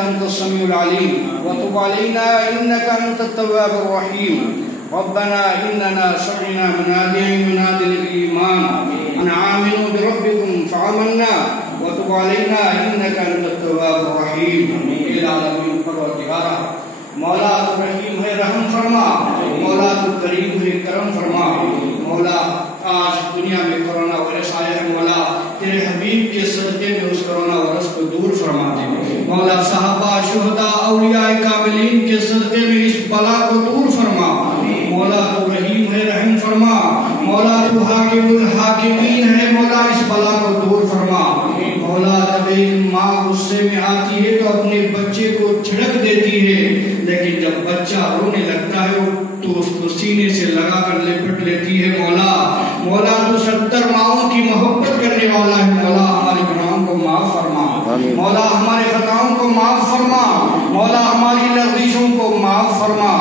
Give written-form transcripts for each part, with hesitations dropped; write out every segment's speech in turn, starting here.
أنت السميع العليم وتب علينا إنك أنت التواب الرحيم. ربنا إننا سمعنا مناديا ينادي للإيمان أن آمنوا بربكم فآمنا وتب علينا إنك أنت التواب الرحيم. العالمین پروردگارا مولا تو رحیم ہے رحم فرما، مولا تو کریم ہے کرم فرما. مولا آج دنیا میں کرونا وائرس آیا ہے، مولا تیرے حبیب کے صدقے میں اس کرونا وائرس کو دور فرما دے. مولا صحابہ شہداء اولیاء کاملین کے صدقے میں اس بلا کو دور فرما. مولا تو رحیم ہے رحم فرما، مولا تو حاکم الحاکمین ہے، مولا اس بلا کو دور فرما. مولا جب ایک ماں غصے میں آتی ہے تو اپنے بچے کو چھڑک دیتی ہے، لیکن جب بچہ رونے لگتا ہے تو اس کو سینے سے لگا کر لپٹ لیتی ہے. مولا تو 70 ماؤں کی محبت کرنے والا ہے. مولا ہمارے گناہوں کو معاف فرما، مولا ہمارے خطاؤں کو معاف فرما، مولا ہماری لغزشوں کو معاف فرما.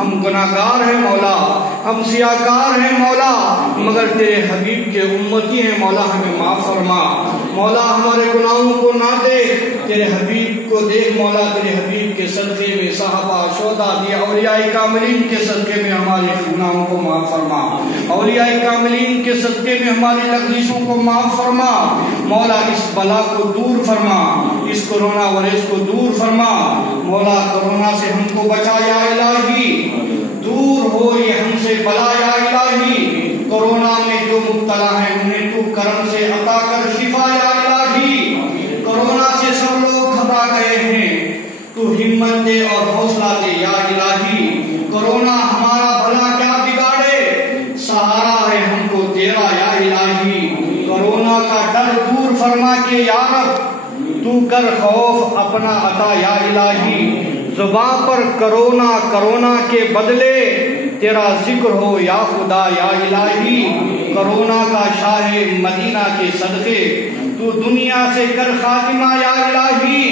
ہم گناہگار ہیں مولا، ہم سیاہکار ہیں مولا، مگر تیرے حبیب کے امتی ہیں مولا، ہمیں معاف فرما. مولا ہمارے گناہوں کو نہ دیکھ، تیرے حبیب کو دیکھ مولا. تیرے حبیب کے صدقے میں صحابہ شہداء اولیاء کاملین کے صدقے میں ہمارے گناہوں کو معاف فرما، اولیاء کاملین کے صدقے میں ہماری لغزشوں کو معاف فرما. مولا اس بلا کو دور فرما، اس کرونا وائرس کو دور فرما. مولا کرونا سے ہم کو بچا یا الہی، دور ہو یہ ہم سے بلا یا الہی. کرونا میں جو مبتلا ہیں انہیں تو کرم سے عطا کر شفا یا الہی. کرونا سے سب لوگ گھبرا گئے ہیں، تو ہمت دے اور حوصلہ دے یا الہی. کرونا ہمارا بھلا کیا بگاڑے، سہارا ہے ہم کو تیرا یا الہی. کرونا کا ڈر دور فرما کے یا رب، تو کر خوف اپنا عطا یا الہی. زباں پر کرونا کرونا کے بدلے تیرا ذکر ہو یا خدا یا الہی. کرونا کا شاہ مدینہ کے صدقے تو دنیا سے کر خاتمہ یا الہی.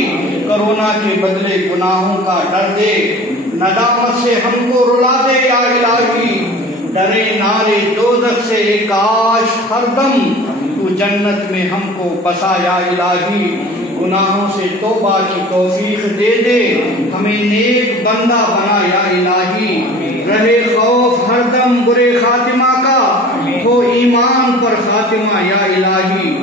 کرونا کے بدلے گناہوں کا ڈر دے، ندامت سے ہم کو رلا دے یا الہی. ڈرے نارے دوزخ سے کاش ہر دم تو جنت میں ہم کو بسا یا الہی. گناہوں سے توبہ کی توفیق دے دے، ہمیں نیک بندہ بنا یا الہی. رہے خوف ہر دم برے خاتمہ کا، ہو ایمان پر خاتمہ یا الہی.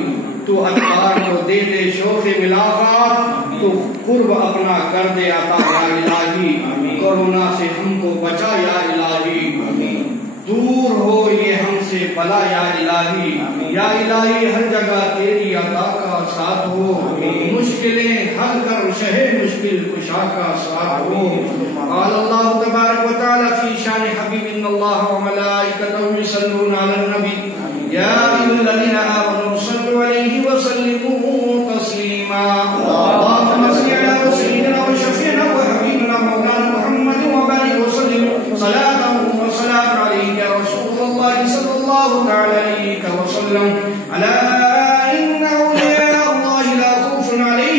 تو اتوار کو دے دے شوق ملاقات، تو قرب اپنا کر دے عطا یا الہی. کرونا سے ہم کو بچا یا الہی، دور ہو یہ ہم سے بلا یا الہی. یا الہی ہر جگہ تیری عطا کا ساتھ ہو، مشکلیں حل کر شہ مشکل کشا کا ساتھ ہو. قال اللہ تبارک و تعالی فی شان حبیب ان اللہ و ملائکتہ یصلون علی النبی یا ایھا الذین آمنوا صلوا علیہ وسلموا تسلیما. اللهم صل علی سیدنا و شفیعنا و حبیبنا مولانا محمد و بارک وسلم صلاۃ و سلام علیک یا رسول اللہ صلی اللہ تعالی علیہ وسلم. الا ان اولیاء اللہ لا خوف علیہم